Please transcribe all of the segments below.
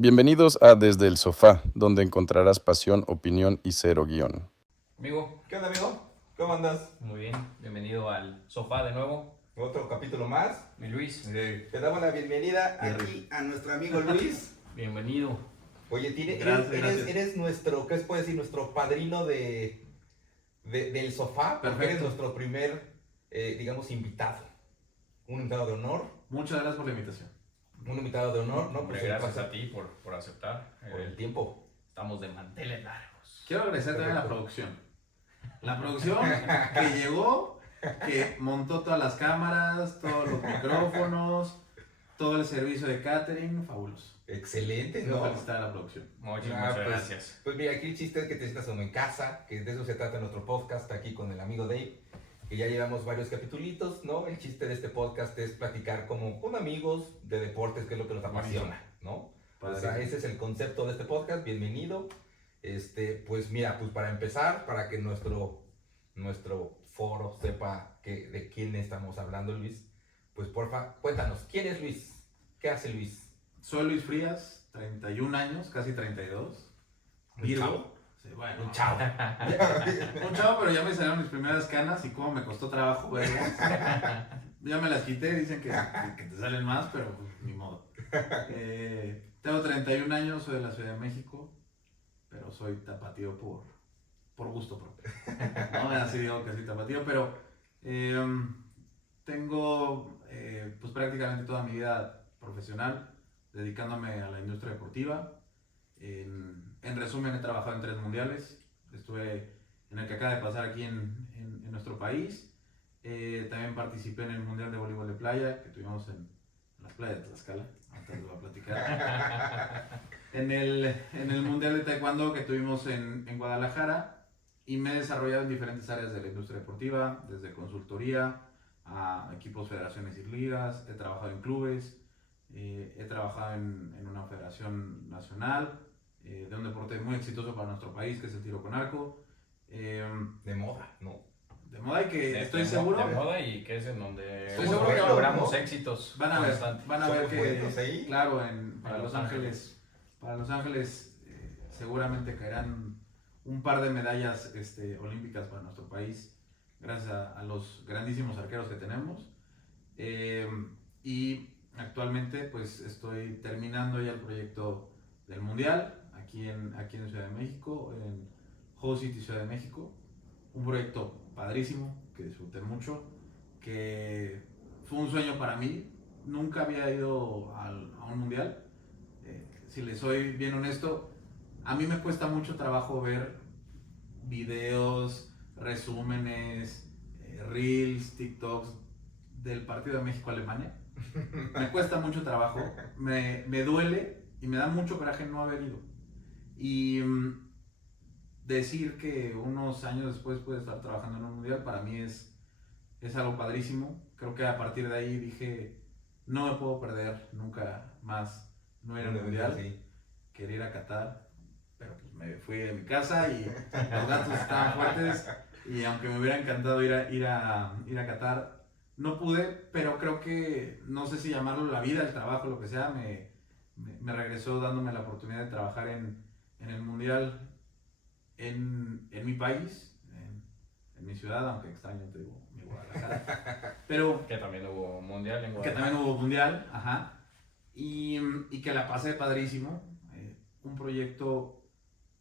Bienvenidos a Desde el Sofá, donde encontrarás pasión, opinión y cero guión. Amigo, ¿Qué onda, amigo? ¿Cómo andas? muy bien, bienvenido al sofá de nuevo. Otro capítulo más. Mi Luis, Te damos la bienvenida aquí a nuestro amigo Luis. bienvenido. Oye, Gracias. eres nuestro, ¿qué se puede decir? Nuestro padrino del sofá. Porque eres Perfecto. nuestro primer, digamos, invitado. Un invitado de honor. Muchas gracias por la invitación. Un invitado de honor, ¿no? Hombre, Pues gracias el a ti por aceptar. por el tiempo. Estamos de manteles largos. Quiero agradecer también a la Perfecto. producción. La producción que llegó, que montó todas las cámaras, todos los micrófonos, todo el servicio de catering, fabuloso. Excelente, Quiero ¿no? felicitar a la producción. Muchas pues, gracias. Pues mira, aquí el chiste es que te sientas como en casa, que de eso se trata nuestro podcast aquí con el amigo Dave, que ya llevamos varios capitulitos, ¿no? El chiste de este podcast es platicar como con amigos de deportes, que es lo que nos apasiona, ¿no? O sea, Padre. ese es el concepto de este podcast, bienvenido. Pues mira, pues para empezar, para que nuestro foro sepa de quién estamos hablando, Luis, pues porfa, cuéntanos, ¿quién es Luis? ¿Qué hace Luis? Soy Luis Frías, 31 años, casi 32. Un Virgo. chavo. Sí, bueno, Un chavo. Un chavo, pero ya me salieron mis primeras canas y cómo me costó trabajo verlas. Ya me las quité, dicen que te salen más, pero pues, ni modo. Tengo 31 años, soy de la Ciudad de México, pero soy tapatío por gusto propio. No, así digo que soy tapatío, pero tengo pues prácticamente toda mi vida profesional dedicándome a la industria deportiva. En resumen, he trabajado en 3 mundiales. Estuve en el que acaba de pasar aquí en nuestro país. También participé en el Mundial de Voleibol de Playa que tuvimos en las playas de Tlaxcala. Ahorita les voy a platicar. En el Mundial de Taekwondo que tuvimos en Guadalajara. Y me he desarrollado en diferentes áreas de la industria deportiva, desde consultoría a equipos, federaciones y ligas. He trabajado en clubes. He trabajado en una federación nacional de un deporte muy exitoso para nuestro país, que es el tiro con arco. De moda, ¿no? De moda y que De- estoy de seguro, De moda y que es en donde Estoy seguro que logramos ¿no? éxitos. van a ver, constantes. van a ver Somos buenos que, ahí. claro, para En Los Los Ángeles, seguramente caerán un par de medallas olímpicas para nuestro país, gracias a los grandísimos arqueros que tenemos. Y actualmente pues estoy terminando ya el proyecto del Mundial aquí en Ciudad de México, en Host City, Ciudad de México. Un proyecto padrísimo, que disfruté mucho, que fue un sueño para mí. Nunca había ido a un Mundial. Si les soy bien honesto, a mí me cuesta mucho trabajo ver videos, resúmenes, reels, TikToks del partido de México-Alemania. Me cuesta mucho trabajo, me duele y me da mucho coraje no haber ido. Y decir que unos años después puede estar trabajando en un mundial, para mí es algo padrísimo. Creo que a partir de ahí dije, no me puedo perder nunca más no ir al mundial. Sí. Quería ir a Qatar, pero pues me fui de mi casa y los datos estaban fuertes. Y aunque me hubiera encantado ir a Qatar, no pude, pero creo que, no sé si llamarlo la vida, el trabajo, lo que sea, me regresó dándome la oportunidad de trabajar en el mundial en mi país, en mi ciudad, aunque extraño, te digo, mi Guadalajara. Pero Que también hubo mundial en que Guadalajara. también hubo mundial, ajá. Y que la pasé padrísimo. Un proyecto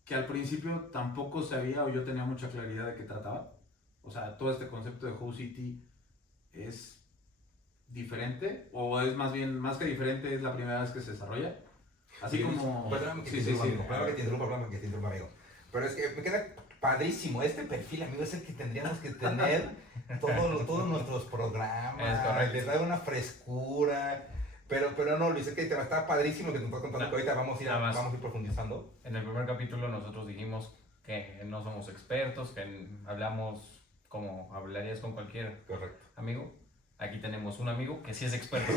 que al principio tampoco sabía o yo tenía mucha claridad de qué trataba. O sea, todo este concepto de Host City es diferente, o es más bien, más que diferente, es la primera vez que se desarrolla. Así Sí, como... perdóname que Sí, te sí, interrumpa, sí. amigo. Perdóname que te interrumpa, amigo. Pero es que me queda padrísimo este perfil, amigo. Es el que tendríamos que tener todos nuestros Es programas. correcto. Les da una frescura. Pero no, Luis, es que te está padrísimo que te estás contando, No, que ahorita vamos nada más. a ir profundizando. En el primer capítulo nosotros dijimos que no somos expertos, que hablamos como hablarías con cualquier Correcto. amigo. Aquí tenemos un amigo que sí es experto.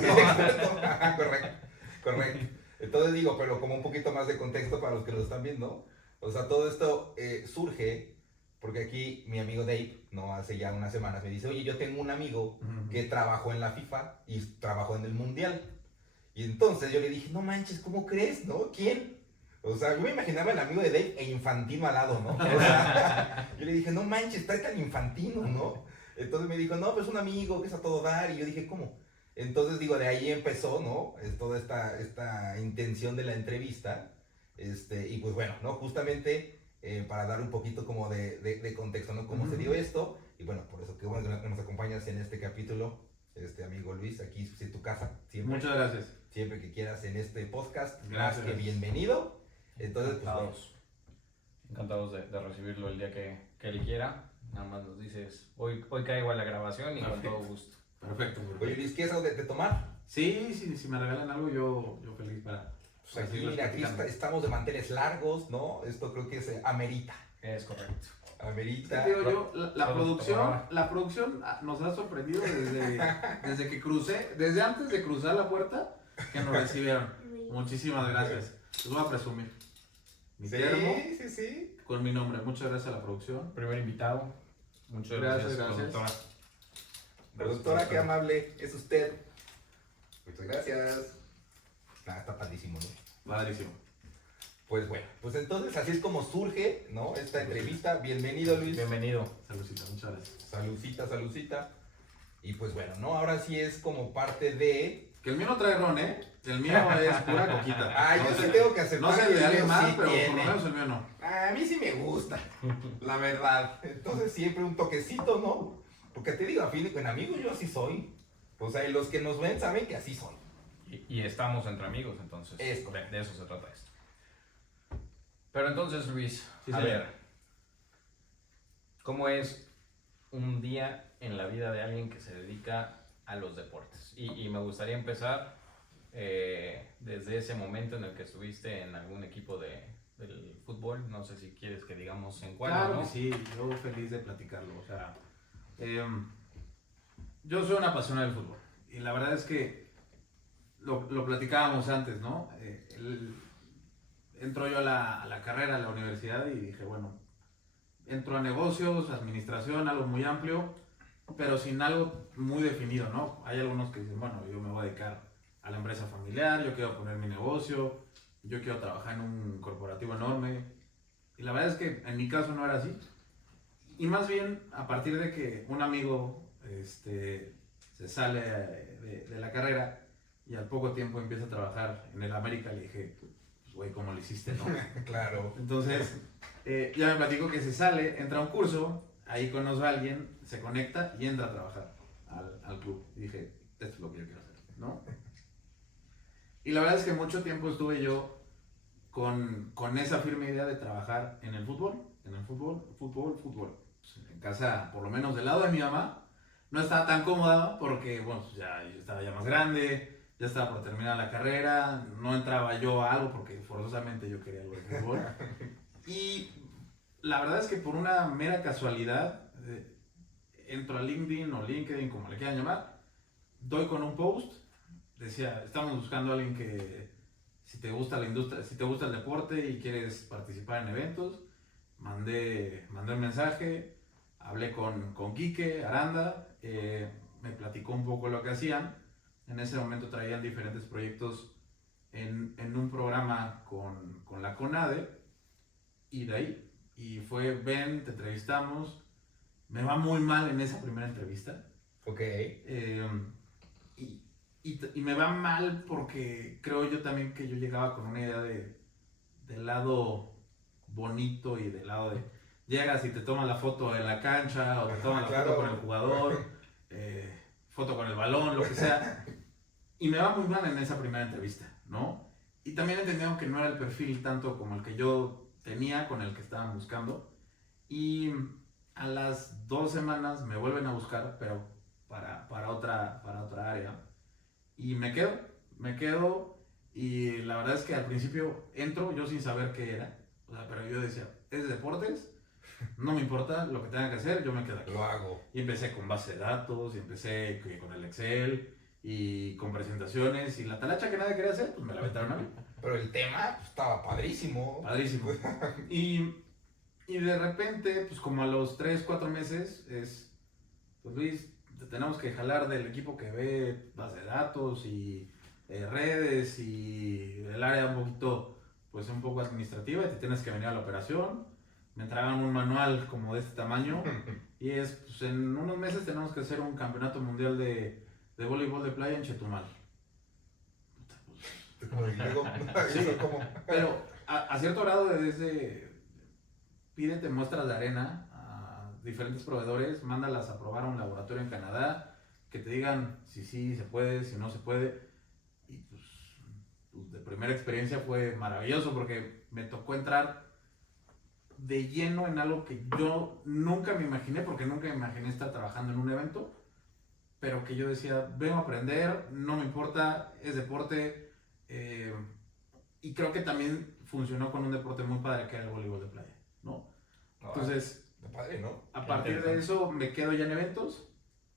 Correcto. Entonces digo, pero como un poquito más de contexto para los que lo están viendo. O sea, todo esto surge porque aquí mi amigo Dave, no hace ya unas semanas, me dice, oye, yo tengo un amigo que trabajó en la FIFA y trabajó en el Mundial. Y Y entonces yo le dije, no manches, ¿cómo crees, no? ¿Quién? O sea, yo me imaginaba el amigo de Dave e Infantino al lado, ¿no? O sea, yo le dije, no manches, está tan Infantino, ¿no? Entonces me dijo, no, pues un amigo que es a todo dar. Y yo dije, ¿cómo? Entonces digo, de ahí empezó, ¿no? Es toda esta intención de la entrevista. Y pues bueno, ¿no? Justamente para dar un poquito como de contexto, ¿no? Cómo se dio esto. Y bueno, por eso que bueno que nos acompañas en este capítulo, amigo Luis, aquí es tu casa, siempre. Muchas gracias. Siempre que quieras en este podcast, Gracias. más que bienvenido. Entonces, pues bueno. Encantados de recibirlo el día que él quiera. Nada más nos dices, hoy caigo a la grabación y con todo gusto. Perfecto. Oye Luis, ¿quieres algo de tomar? Sí, si me regalan algo, yo feliz para... Pues aquí, mira, aquí estamos de manteles largos, ¿no? Esto creo que se amerita. Es correcto. Amerita. Te digo yo, la Todo producción nos ha sorprendido desde que crucé, desde antes de cruzar la puerta, que nos recibieron. Muchísimas gracias. Les voy a presumir. Mi termo Sí. con mi nombre. Muchas gracias a la producción. Primer invitado. Muchas Gracias, gracias, gracias. productora. Productora, qué amable es usted. Muchas gracias. Está padrísimo, ¿no? Padrísimo. Pues bueno, pues entonces así es como surge, ¿no? Esta entrevista. Bienvenido, Luis. Bienvenido. Saludcita, muchas gracias. Saludcita. Y pues bueno, ¿no? Ahora sí es como parte de... Que el mío no trae ron, ¿eh? El mío es pura coquita. Ah, yo sí tengo que aceptar. No sé que de el alguien mío más, sí pero por tiene. lo menos el mío no. A mí sí me gusta, la verdad. Entonces siempre un toquecito, ¿no? Porque te digo, a fin en amigos yo así soy. O sea, y los que nos ven saben que así soy. Y estamos entre amigos, entonces. Es De correcto. eso se trata esto. Pero entonces, Luis, Sí, a señor. ver, ¿cómo es un día en la vida de alguien que se dedica a los deportes? Y me gustaría empezar desde ese momento en el que estuviste en algún equipo del fútbol. No sé si quieres que digamos en cuál, Claro ¿no? que sí, yo feliz de platicarlo. O sea, yo soy un apasionado del fútbol. Y la verdad es que lo platicábamos antes, ¿no? Entro yo a la carrera, a la universidad y dije, bueno, entro a negocios, administración, algo muy amplio, pero sin algo muy definido, ¿no? Hay algunos que dicen, bueno, yo me voy a dedicar a la empresa familiar, yo quiero poner mi negocio, yo quiero trabajar en un corporativo enorme. Y la verdad es que en mi caso no era así. Y más bien, a partir de que un amigo se sale de la carrera y al poco tiempo empieza a trabajar en el América, le dije, pues güey, ¿cómo lo hiciste, no? Claro. Entonces, ya me platicó que se sale, entra a un curso, ahí conoce a alguien, se conecta y entra a trabajar al club. Y dije, esto es lo que yo quiero hacer, ¿no? Y la verdad es que mucho tiempo estuve yo con esa firme idea de trabajar en el fútbol. Pues, en casa, por lo menos del lado de mi mamá, no estaba tan cómoda porque, bueno, pues ya yo estaba ya más grande, ya estaba por terminar la carrera, no entraba yo a algo porque forzosamente yo quería algo de fútbol. Y la verdad es que por una mera casualidad, entro a LinkedIn o LinkedIn, como le quieran llamar, doy con un post, decía, estamos buscando a alguien que, si te gusta la industria, si te gusta el deporte y quieres participar en eventos, mandé un mensaje, hablé con Quique Aranda, me platicó un poco lo que hacían. En ese momento traían diferentes proyectos en un programa con la CONADE, y de ahí, y fue, ven, te entrevistamos, me va muy mal en esa primera entrevista. Ok. Y me va mal porque creo yo también que yo llegaba con una idea del lado bonito y del lado de llegas y te tomas la foto en la cancha o te tomas la claro. foto con el jugador, foto con el balón, lo que sea. Y me va muy mal en esa primera entrevista, ¿no? Y también entendieron que no era el perfil tanto como el que yo tenía, con el que estaban buscando. Y a las 2 semanas me vuelven a buscar, pero para otra área. Y me quedo, y la verdad es que al principio entro yo sin saber qué era. O sea, pero yo decía, ¿es deportes? No me importa lo que tenga que hacer, yo me quedo aquí. Lo hago. Y empecé con base de datos, y empecé con el Excel, y con presentaciones, y la talacha que nadie quería hacer, pues me la aventaron a mí. Pero el tema pues, estaba padrísimo. Padrísimo. Y de repente, pues como a los 3, 4 meses, pues Luis, te tenemos que jalar del equipo que ve base de datos y redes y el área un poquito, pues un poco administrativa, y te tienes que venir a la operación. Me entregaron un manual como de este tamaño y es, pues en unos meses tenemos que hacer un campeonato mundial de voleibol de playa en Chetumal. Como de luego, Sí, eso como... pero a cierto grado desde pídete muestras de arena a diferentes proveedores, mándalas a probar a un laboratorio en Canadá, que te digan si sí se puede, si no se puede. Y pues de primera experiencia fue maravilloso porque me tocó entrar de lleno en algo que yo nunca me imaginé, porque nunca me imaginé estar trabajando en un evento, pero que yo decía, vengo a aprender, no me importa, es deporte, y creo que también funcionó con un deporte muy padre que era el voleibol de playa, ¿no? Entonces, Está padre, ¿no? a partir de eso me quedo ya en eventos,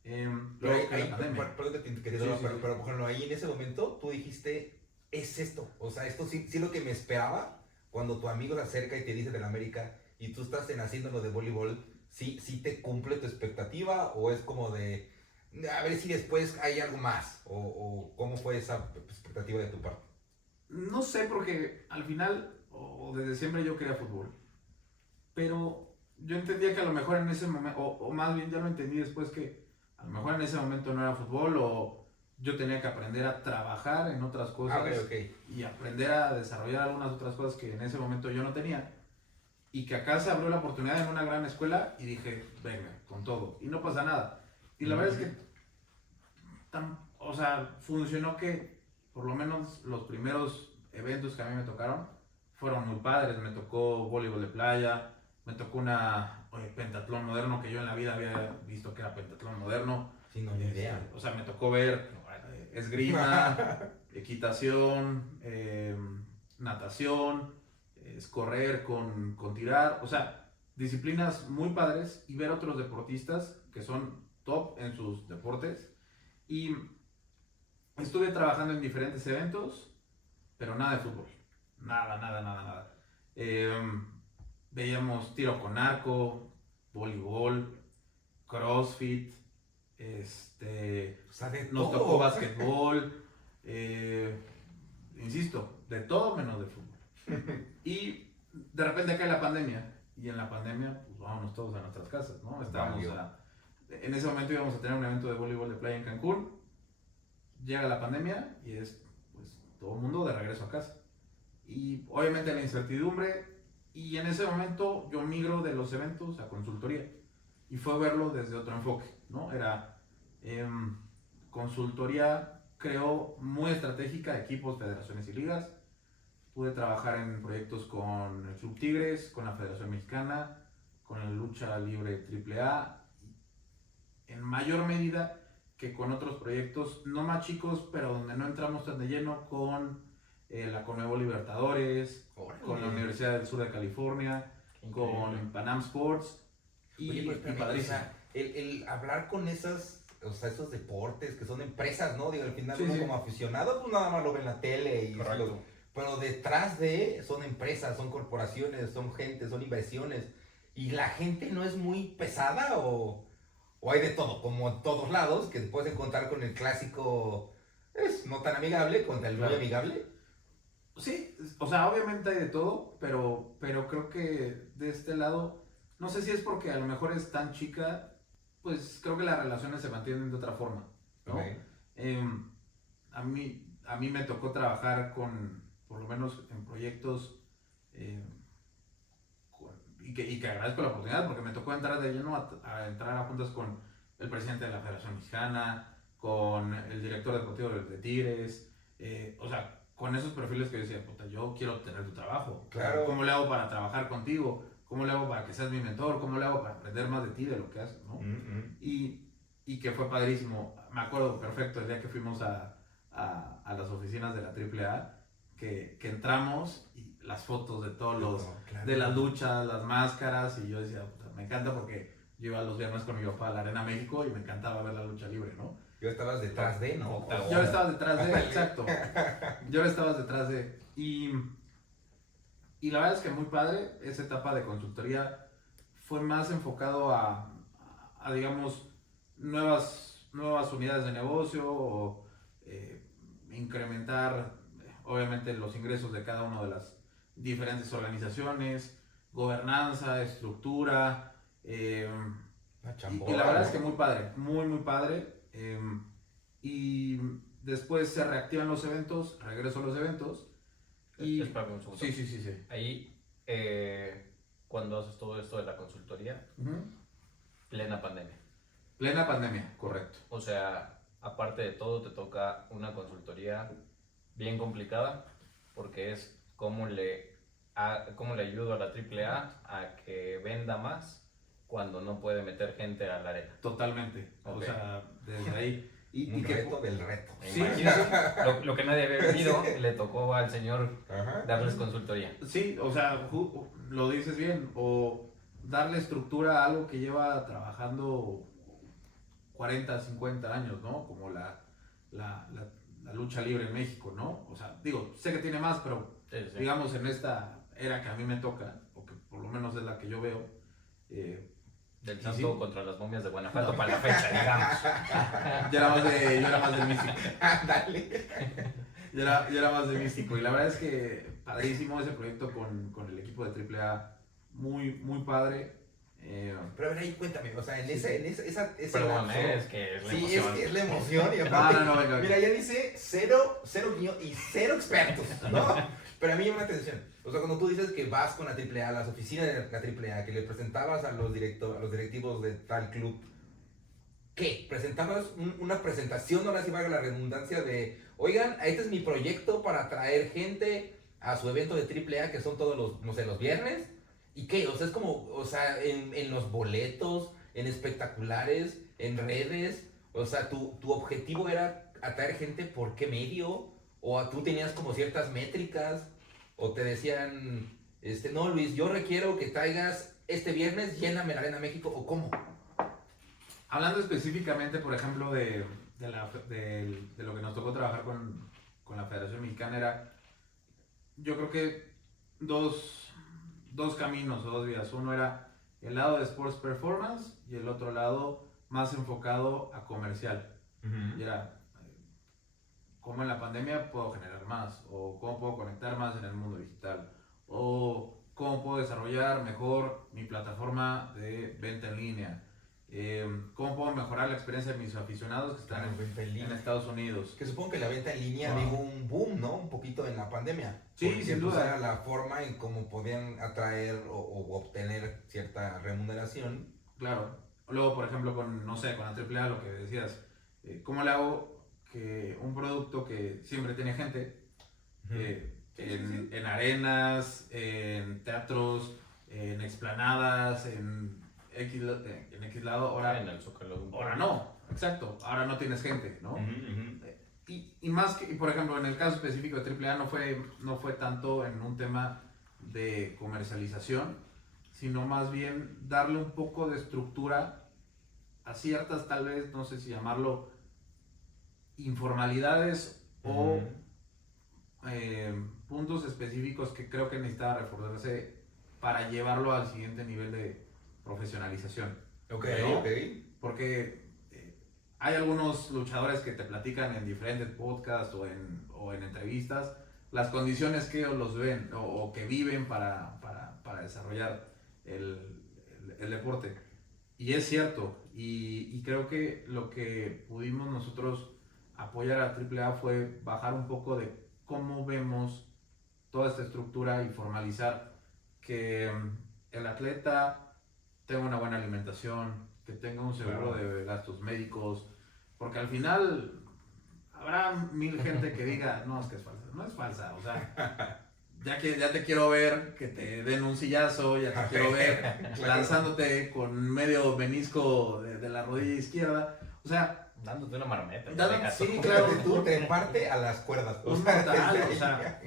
Pero luego que la pandemia. perdón que te interrumpa, Sí, sí, sí. pero por ejemplo, ahí en ese momento tú dijiste, es esto. O sea, esto sí, sí es lo que me esperaba cuando tu amigo se acerca y te dice del América y tú estás haciendo lo de voleibol, ¿sí, sí te cumple tu expectativa o es como de, a ver si después hay algo más? O cómo fue esa expectativa de tu parte? No sé, porque al final, o desde siempre yo quería fútbol, pero yo entendía que a lo mejor en ese momento, o más bien ya lo entendí después, que a lo mejor en ese momento no era fútbol, o yo tenía que aprender a trabajar en otras cosas Ok. y aprender a desarrollar algunas otras cosas que en ese momento yo no tenía. Y que acá se abrió la oportunidad en una gran escuela y dije, venga, con todo. Y no pasa nada. Y la verdad es que, o sea, funcionó que por lo menos los primeros eventos que a mí me tocaron fueron muy padres. Me tocó voleibol de playa, me tocó pentatlón moderno, que yo en la vida había visto que era pentatlón moderno. Sí, no, ni idea. O sea, me tocó ver esgrima, equitación, natación, correr con tirar, o sea, disciplinas muy padres, y ver otros deportistas que son top en sus deportes. Y estuve trabajando en diferentes eventos, pero nada de fútbol, nada. Veíamos tiro con arco, voleibol, CrossFit, O sea, de nos todo. tocó básquetbol, insisto, de todo menos de fútbol. Y de repente cae la pandemia, y en la pandemia, pues vámonos todos a nuestras casas, ¿no? En ese momento íbamos a tener un evento de voleibol de playa en Cancún, llega la pandemia y es, pues, todo el mundo de regreso a casa. Y obviamente la incertidumbre, y en ese momento yo migro de los eventos a consultoría, y fue verlo desde otro enfoque, ¿no? Era consultoría, creo, muy estratégica, equipos, federaciones y ligas. Pude trabajar en proyectos con el Club Tigres, con la Federación Mexicana, con la Lucha Libre AAA, en mayor medida que con otros proyectos no más chicos, pero donde no entramos tan de lleno, con la Conmebol Libertadores, con la Universidad del Sur de California, con Panam Sports, y, Oye, pero y espérame, o padrísimo. sea, el hablar con esas, o sea, esos deportes que son empresas, ¿no? Digo, al final Sí, uno sí. como aficionado, pues nada más lo ve en la tele y Correcto. pero detrás de son empresas, son corporaciones, son gente, son inversiones. Y la gente no es muy pesada o hay de todo, como en todos lados, que puedes encontrar con el clásico, es no tan amigable, contra el muy Claro. amigable. Sí, o sea, obviamente hay de todo, pero creo que de este lado, no sé si es porque a lo mejor es tan chica, pues creo que las relaciones se mantienen de otra forma, ¿no? Ok. A mí me tocó trabajar por lo menos en proyectos, eh, y que agradezco la oportunidad, porque me tocó entrar de lleno a entrar a juntas con el presidente de la Federación Mexicana, con el director deportivo de Tigres, o sea, con esos perfiles que yo decía, puta, yo quiero tener tu trabajo. Claro. ¿Cómo le hago para trabajar contigo? ¿Cómo le hago para que seas mi mentor? ¿Cómo le hago para aprender más de ti, de lo que haces, ¿no? Y que fue padrísimo. Me acuerdo perfecto el día que fuimos a las oficinas de la AAA, que entramos, y las fotos de todos los, Claro. de las luchas, las máscaras, y yo decía, puta, me encanta, porque yo iba los viernes con mi papá a la Arena México y me encantaba ver la lucha libre, ¿no? Yo estabas detrás de, ¿no? Yo estaba detrás de, exacto. Yo estaba detrás de. Y la verdad es que muy padre, esa etapa de consultoría fue más enfocado a digamos, nuevas unidades de negocio, o incrementar, obviamente, los ingresos de cada una de las diferentes organizaciones, gobernanza, estructura, Una y chambota, la verdad ¿no? es que muy padre, muy padre. Y después se reactivan los eventos, regreso a los eventos. Y Espérame un segundo. sí. Ahí, cuando haces todo esto de la consultoría, Ujú. plena pandemia. Plena pandemia, correcto. O sea, aparte de todo, te toca una consultoría bien complicada porque es cómo le ayudo a la AAA a que venda más cuando no puede meter gente a la arena. Totalmente. Ok. O sea, desde ahí. Y Un que reto del reto. Me Sí, imagino. sí. Lo que nadie había vivido, le tocó al señor Ajá. darles consultoría. Sí, o sea, lo dices bien, o darle estructura a algo que lleva trabajando 40, 50 años, ¿no? Como la lucha libre en México, ¿no? O sea, digo, sé que tiene más, pero Sí, sí. digamos en esta era que a mí me toca, o que por lo menos es la que yo veo, Del y santo sí. contra las momias de Guanajuato para la fecha, digamos. yo era más del místico. Dale. Yo era más de místico y la verdad es que padrísimo ese proyecto con el equipo de AAA, muy padre. Pero a ver, ahí cuéntame, o sea, en Sí, ese Perdón, lapso- es que es la Sí, emoción. es la emoción y aparte, No, venga. mira, ya dice cero guión y cero expertos, ¿no? Pero a mí llama la atención, o sea, cuando tú dices que vas con la AAA, a las oficinas de la AAA, que le presentabas a los directivos de tal club, ¿qué? ¿Presentabas una presentación, ahora sí valga la redundancia, de, oigan, este es mi proyecto para traer gente a su evento de AAA, que son todos los, no sé, los viernes? ¿Y qué? O sea, es como, o sea, en los boletos, en espectaculares, en redes, o sea, tu objetivo era atraer gente por qué medio, o tú tenías como ciertas métricas, o te decían, no, Luis, yo requiero que traigas este viernes, lléname la Arena México, o cómo. Hablando específicamente, por ejemplo, de lo que nos tocó trabajar con la Federación Mexicana, yo creo que dos caminos o dos vías. Uno era el lado de Sports Performance y el otro lado más enfocado a comercial. Y era, ¿cómo en la pandemia puedo generar más? ¿O cómo puedo conectar más en el mundo digital? ¿O cómo puedo desarrollar mejor mi plataforma de venta en línea? ¿Cómo puedo mejorar la experiencia de mis aficionados que están en Estados Unidos? Que supongo que la venta en línea Wow. dio un boom, ¿no? Un poquito en la pandemia. Sí, Porque, sin pues, duda. era la forma en cómo podían atraer o obtener cierta remuneración. Claro. Luego, por ejemplo, no sé, con la AAA, lo que decías, ¿cómo le hago que un producto que siempre tiene gente, en arenas, en teatros, en explanadas, en X lado, ahora, En el Zócalo. ahora no, exacto, ahora no tienes gente, ¿no? Y más que, y por ejemplo, en el caso específico de AAA no fue tanto en un tema de comercialización, sino más bien darle un poco de estructura a ciertas, tal vez, no sé si llamarlo, informalidades o puntos específicos que creo que necesitaba reforzarse para llevarlo al siguiente nivel de profesionalización. Ok, ¿No? ok. Porque hay algunos luchadores que te platican en diferentes podcasts o en entrevistas las condiciones que ellos los ven o que viven para desarrollar el deporte. Y es cierto, y creo que lo que pudimos nosotros apoyar a AAA fue bajar un poco de cómo vemos toda esta estructura y formalizar que el atleta tenga una buena alimentación, que tenga un seguro de gastos médicos, porque al final habrá mil gente que diga, no, es que es falsa. No es falsa, o sea, ya te quiero ver que te den un sillazo, ya te quiero ver lanzándote con medio menisco de la rodilla izquierda, o sea, Dándote una marometa. sí, claro, Tú te parte a las cuerdas. un mortal, o sea,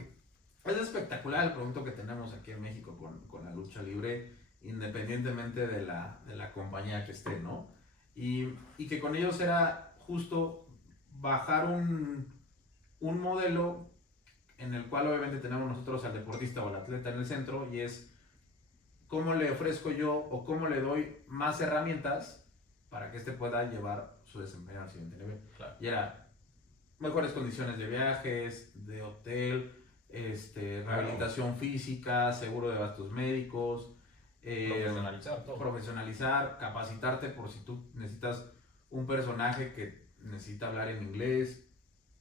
es espectacular el producto que tenemos aquí en México con la lucha libre, independientemente de la compañía que esté, ¿no? Y que con ellos era justo bajar un modelo en el cual obviamente tenemos nosotros al deportista o al atleta en el centro, y es cómo le ofrezco yo o cómo le doy más herramientas para que éste pueda llevar su desempeño al siguiente nivel. Claro. Y era mejores condiciones de viajes, de hotel, rehabilitación física, seguro de gastos médicos, Profesionalizar todo. profesionalizar, capacitarte por si tú necesitas un personaje que necesita hablar en inglés,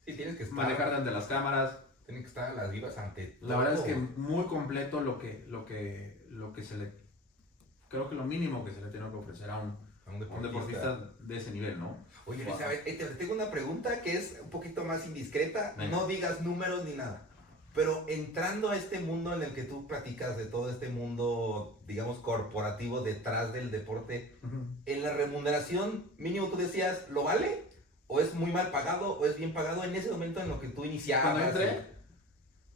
Sí, tienes que estar, manejar ante las cámaras. tienen que estar a las vivas ante La verdad es todo. que muy completo lo que se le, creo que lo mínimo que se le tiene que ofrecer a un A un deportista de ese nivel, ¿no? Oye, Elizabeth, te tengo una pregunta que es un poquito más indiscreta. Venga. No digas números ni nada. Pero entrando a este mundo en el que tú platicas de todo este mundo, digamos, corporativo detrás del deporte, en la remuneración mínimo tú decías, ¿lo vale? ¿O es muy mal pagado? ¿O es bien pagado en ese momento en lo que tú iniciabas?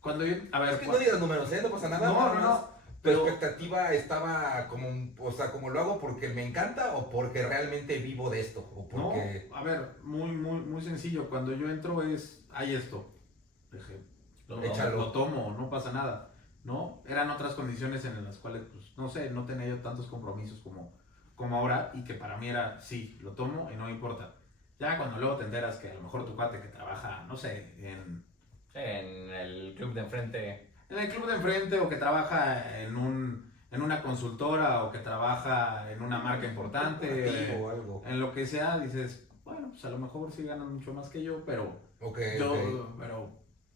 Cuando yo, a ver, Es que no digas números, ¿eh? No pasa nada. No, nada no, más. no. ¿Tu Pero, expectativa estaba como, o sea, como lo hago porque me encanta o porque realmente vivo de esto? ¿O no, porque... a ver, muy sencillo. Cuando yo entro hay esto. Dije, Échalo. lo tomo, no pasa nada, ¿no? Eran otras condiciones en las cuales, pues, no sé, no tenía yo tantos compromisos como ahora y que para mí era, sí, lo tomo y no me importa. Ya cuando luego te enteras que a lo mejor tu cuate que trabaja, no sé, En el club de enfrente. en el club de enfrente o que trabaja en una consultora o que trabaja en una marca importante, corporativo o algo. en lo que sea, dices, bueno, pues a lo mejor sí ganan mucho más que yo, pero Ok, pero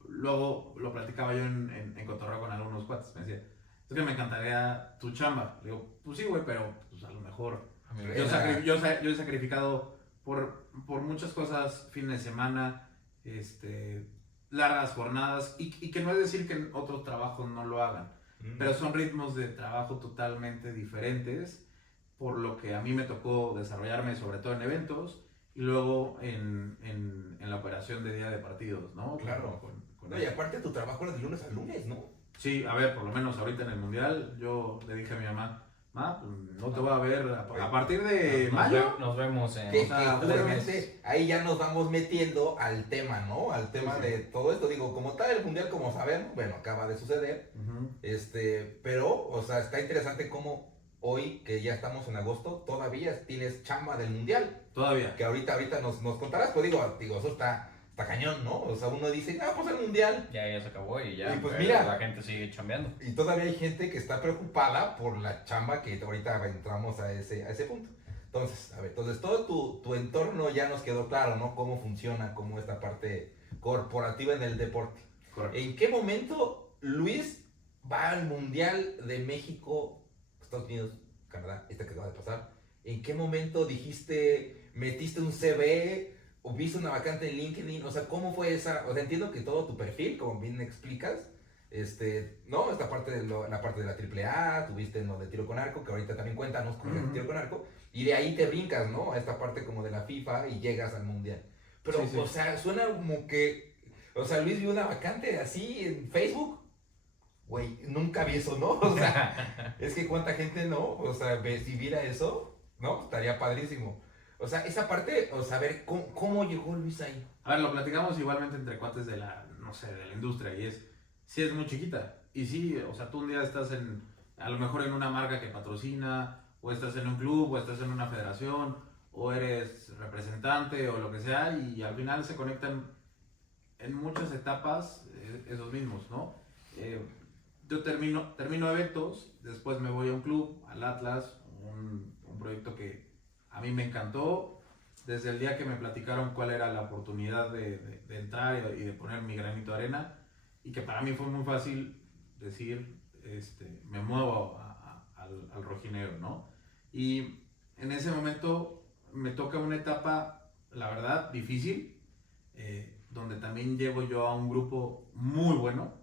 luego lo platicaba yo en cotorreo con algunos cuates, me decía, es que me encantaría tu chamba. Le digo, pues sí, güey, pero pues a lo mejor yo he sacrificado por muchas cosas, fines de semana, largas jornadas, y que no es decir que en otros trabajos no lo hagan, pero son ritmos de trabajo totalmente diferentes, por lo que a mí me tocó desarrollarme sobre todo en eventos y luego en la operación de día de partidos, ¿no? Claro. No, y aparte tu trabajo era de lunes a lunes, ¿no? Sí, a ver, por lo menos ahorita en el Mundial, yo le dije a mi mamá, pues no te voy a ver a partir de mayo. Nos vemos en. Que, o sea, que 3 justamente meses. ahí ya nos vamos metiendo al tema, ¿no? Al tema Sí. de todo esto. Digo, como tal el mundial, como sabemos, bueno, acaba de suceder. Ujú. Pero, o sea, está interesante cómo hoy, que ya estamos en agosto, todavía tienes chamba del mundial. Todavía. Que ahorita nos contarás, pues digo, eso está cañón, ¿no? O sea, uno dice, pues el mundial. Ya se acabó y ya. Y pues pero mira. la gente sigue chambeando. Y todavía hay gente que está preocupada por la chamba que ahorita entramos a ese punto. Entonces, a ver, todo tu entorno ya nos quedó claro, ¿no? Cómo funciona, cómo esta parte corporativa en el deporte. Correcto. ¿En qué momento Luis va al Mundial de México, Estados Unidos, Canadá, que acaba de pasar? ¿En qué momento metiste un CV o viste una vacante en LinkedIn? O sea, ¿cómo fue esa? O sea, entiendo que todo tu perfil, como bien explicas, ¿no? Esta parte la parte de la AAA, tuviste lo de tiro con arco, que ahorita también cuéntanos cómo es el tiro con arco, y de ahí te brincas, ¿no? A esta parte como de la FIFA y llegas al Mundial. Pero, Sí, sí. o sea, suena como que, o sea, Luis vio una vacante así en Facebook. Güey, nunca vi eso, ¿no? O sea, es que cuánta gente no, o sea, si viera eso, ¿no? Estaría padrísimo. O sea, esa parte, o sea, a ver, ¿cómo llegó Luis ahí? A ver, lo platicamos igualmente entre cuates de la, no sé, de la industria, y sí es muy chiquita. Y sí, o sea, tú un día estás a lo mejor en una marca que patrocina, o estás en un club, o estás en una federación, o eres representante, o lo que sea, y al final se conectan en muchas etapas esos mismos, ¿no? Yo termino eventos, después me voy a un club, al Atlas, un proyecto que a mí me encantó. Desde el día que me platicaron cuál era la oportunidad de entrar y de poner mi granito de arena, y que para mí fue muy fácil decir, me muevo al rojinegro, ¿no? Y en ese momento me toca una etapa, la verdad, difícil, donde también llego yo a un grupo muy bueno,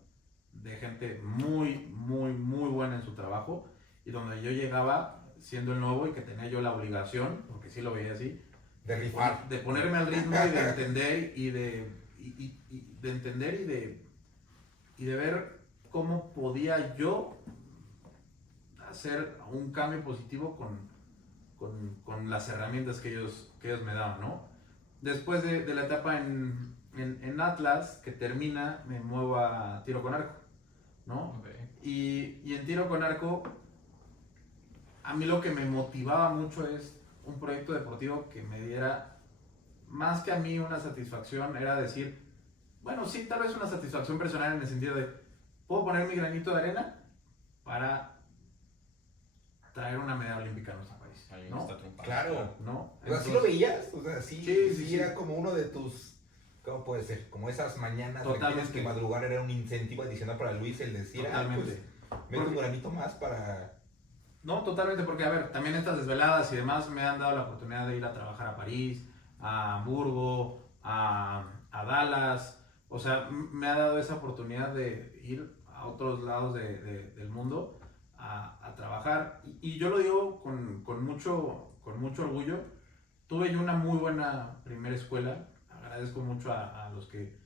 de gente muy buena en su trabajo, y donde yo llegaba siendo el nuevo y que tenía yo la obligación, porque sí lo veía así, De rifar. de ponerme al ritmo y de entender y de ver cómo podía yo hacer un cambio positivo con las herramientas que ellos me daban, ¿no? Después de la etapa en Atlas, que termina, me muevo a tiro con arco, ¿no? Okay. Y en tiro con arco, a mí lo que me motivaba mucho es un proyecto deportivo que me diera más que a mí una satisfacción era decir, bueno, sí, tal vez una satisfacción personal en el sentido de, puedo poner mi granito de arena para traer una medalla olímpica a nuestro país, Alguien ¿no? está triunfando. Claro. ¿No? O sea, ¿sí lo veías? O sea, Sí, sí era como uno de tus... ¿Cómo puede ser? Como esas mañanas de que tienes Totalmente. que madrugar era un incentivo adicional para Luis el decir, Totalmente. pues, mete un granito más para... No, totalmente, porque a ver, también estas desveladas y demás me han dado la oportunidad de ir a trabajar a París, a Hamburgo, a Dallas, o sea, me ha dado esa oportunidad de ir a otros lados del mundo a trabajar, y yo lo digo con mucho orgullo. Tuve yo una muy buena primera escuela, agradezco mucho a los que,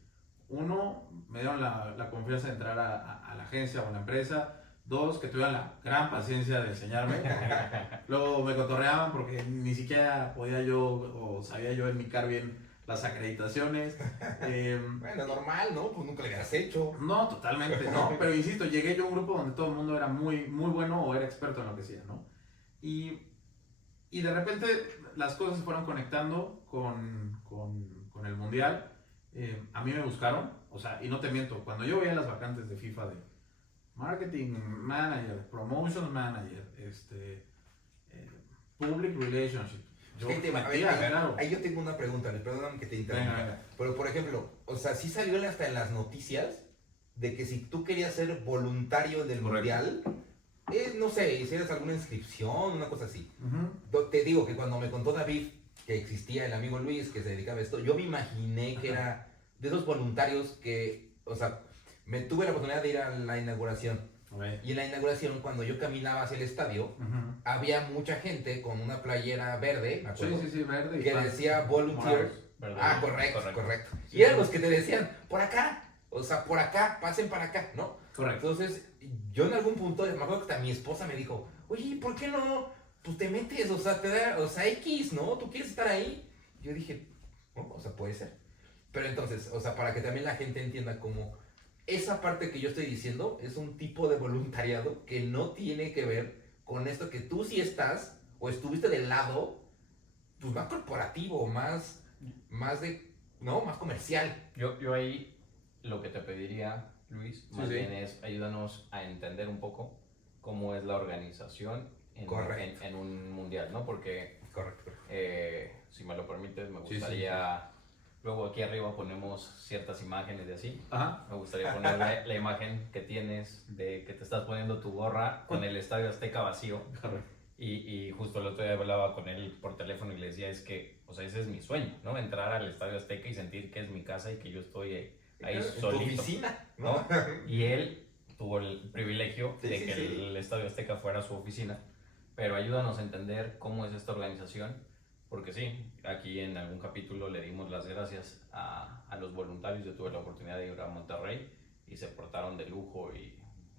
uno, me dieron la confianza de entrar a la agencia o a la empresa. Dos, que tuvieron la gran paciencia de enseñarme. Luego me cotorreaban porque ni siquiera podía yo o sabía yo enmicar bien las acreditaciones. Bueno, normal, ¿no? Pues nunca le habías hecho. No, totalmente, no. Pero insisto, llegué yo a un grupo donde todo el mundo era muy, muy bueno o era experto en lo que hacía, ¿no? Y de repente las cosas se fueron conectando con el mundial. A mí me buscaron, o sea, y no te miento, cuando yo veía las vacantes de FIFA de Marketing Manager, Promotion Manager, Public Relationship. Yo Es que metía, claro. ahí yo tengo una pregunta, perdóname que te interrumpa. Venga. Pero por ejemplo, o sea, sí salió hasta en las noticias de que si tú querías ser voluntario del Correcto. mundial, no sé, hicieras alguna inscripción, una cosa así. Ujú. Te digo que cuando me contó David que existía el amigo Luis que se dedicaba a esto, yo me imaginé que era de esos voluntarios que, o sea, me tuve la oportunidad de ir a la inauguración. Okay. Y en la inauguración, cuando yo caminaba hacia el estadio, Ujú. había mucha gente con una playera verde, me acuerdo, Sí, verde. que decía volunteer. ¿Verdad? Ah, correcto. Sí, Y eran sí. los que te decían, por acá, o sea, por acá, pasen para acá, ¿no? Correcto. Entonces, yo en algún punto, me acuerdo que hasta mi esposa me dijo, oye, ¿por qué no? Pues te metes, o sea, te da, o sea, X, ¿no? ¿Tú quieres estar ahí? Yo dije, no, o sea, puede ser. Pero entonces, o sea, para que también la gente entienda como esa parte que yo estoy diciendo es un tipo de voluntariado que no tiene que ver con esto que tú sí estás o estuviste del lado, pues más corporativo, más de, ¿no? Más comercial. Yo ahí lo que te pediría, Luis, más sí. bien es ayúdanos a entender un poco cómo es la organización Correcto. en un mundial, ¿no? Porque, Correcto. si me lo permites, me Sí, gustaría, luego aquí arriba ponemos ciertas imágenes de así. Ajá. Me gustaría poner la imagen que tienes de que te estás poniendo tu gorra con el Estadio Azteca vacío. Correcto. Y justo el otro día hablaba con él por teléfono y le decía, es que, o sea, ese es mi sueño, ¿no? Entrar al Estadio Azteca y sentir que es mi casa y que yo estoy ahí En solito. tu oficina, ¿no? Y él tuvo el privilegio Sí, de sí, que sí. el Estadio Azteca fuera su oficina, pero ayúdanos a entender cómo es esta organización, porque sí, aquí en algún capítulo le dimos las gracias a los voluntarios. Yo tuve la oportunidad de ir a Monterrey y se portaron de lujo y